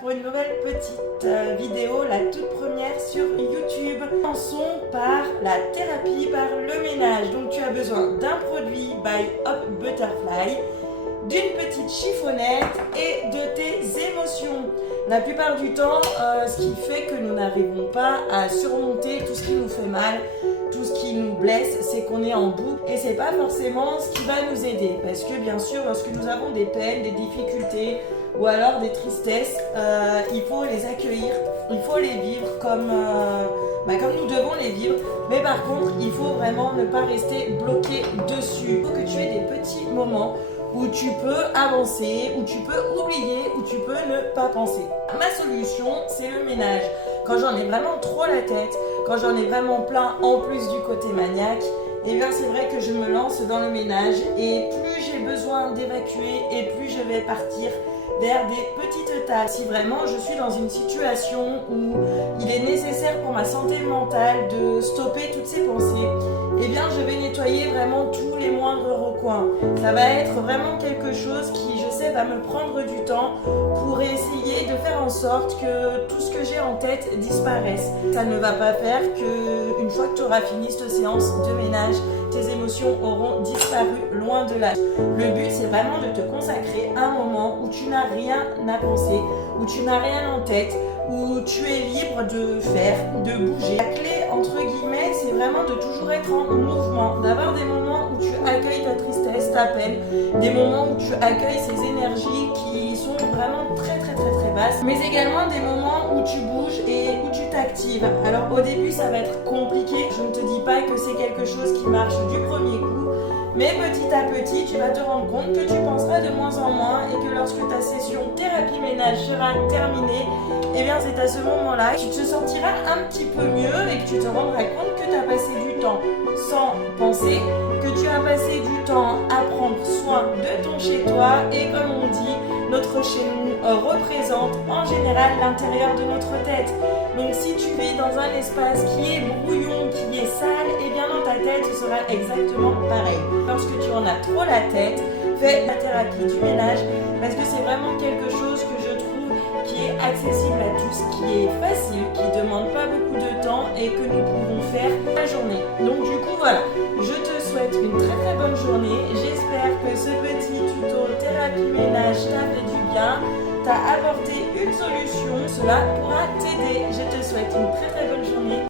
pour une nouvelle petite vidéo, la toute première sur YouTube. Commençons par la thérapie par le ménage. Donc tu as besoin d'un produit by Hop Butterfly, d'une petite chiffonnette et de tes émotions. La plupart du temps, ce qui fait que nous n'arrivons pas à surmonter tout ce qui nous fait mal, tout ce qui nous blesse, c'est qu'on est en boucle et c'est pas forcément ce qui va nous aider. Parce que bien sûr, lorsque nous avons des peines, des difficultés ou alors des tristesses, il faut les accueillir, il faut les vivre comme nous devons les vivre. Mais par contre, il faut vraiment ne pas rester bloqué dessus. Il faut que tu aies des petits moments où tu peux avancer, où tu peux oublier, où tu peux ne pas penser. Ma solution, c'est le ménage. Quand j'en ai vraiment trop la tête, quand j'en ai vraiment plein en plus du côté maniaque, et bien c'est vrai que je me lance dans le ménage et plus j'ai besoin d'évacuer et plus je vais partir vers des petites tâches. Si vraiment je suis dans une situation où il est nécessaire pour ma santé mentale de stopper toutes ces pensées, eh bien je vais nettoyer vraiment tous les moindres recoins. Ça va être vraiment quelque chose qui, je sais, va me prendre du temps pour essayer de faire en sorte que tout ce que j'ai en tête disparaisse. Ça ne va pas faire que, une fois que tu auras fini cette séance de ménage, tes émotions auront disparu loin de là. Le but, c'est vraiment de te consacrer un moment où tu n'as rien à penser, où tu n'as rien en tête, où tu es libre de faire, de bouger. La clé, entre guillemets, c'est vraiment de toujours être en mouvement, d'avoir des moments où tu accueilles ta tristesse, ta peine, des moments où tu accueilles ces énergies qui sont vraiment très basses, mais également des moments où tu bouges et où tu t'actives. Alors au début, ça va être compliqué, je ne te dis pas que c'est quelque chose qui marche du premier coup, mais petit à petit, tu vas te rendre compte que tu penseras de moins en moins et que lorsque ta session thérapie ménage sera terminée, et bien c'est à ce moment-là que tu te sentiras un petit peu mieux et que tu te rendras compte que tu as passé du temps sans penser, que tu as passé du temps à prendre soin de ton chez-toi et comme on dit, notre chez-nous représente en général l'intérieur de notre tête. Donc si tu vis dans un espace qui est brouillon, qui est sale, et bien dans ta tête ce sera exactement pareil. Lorsque tu en as trop la tête, fais la thérapie du ménage parce que c'est vraiment quelque chose que je trouve qui est accessible à tous, qui est facile, qui ne demande pas beaucoup de temps et que nous pouvons faire la journée. Donc du coup voilà, je te souhaite une très bonne journée. J'espère que ce petit tuto thérapie ménage t'a fait du bien, t'a apporté une solution. Cela pourra t'aider. Je te souhaite une très bonne journée.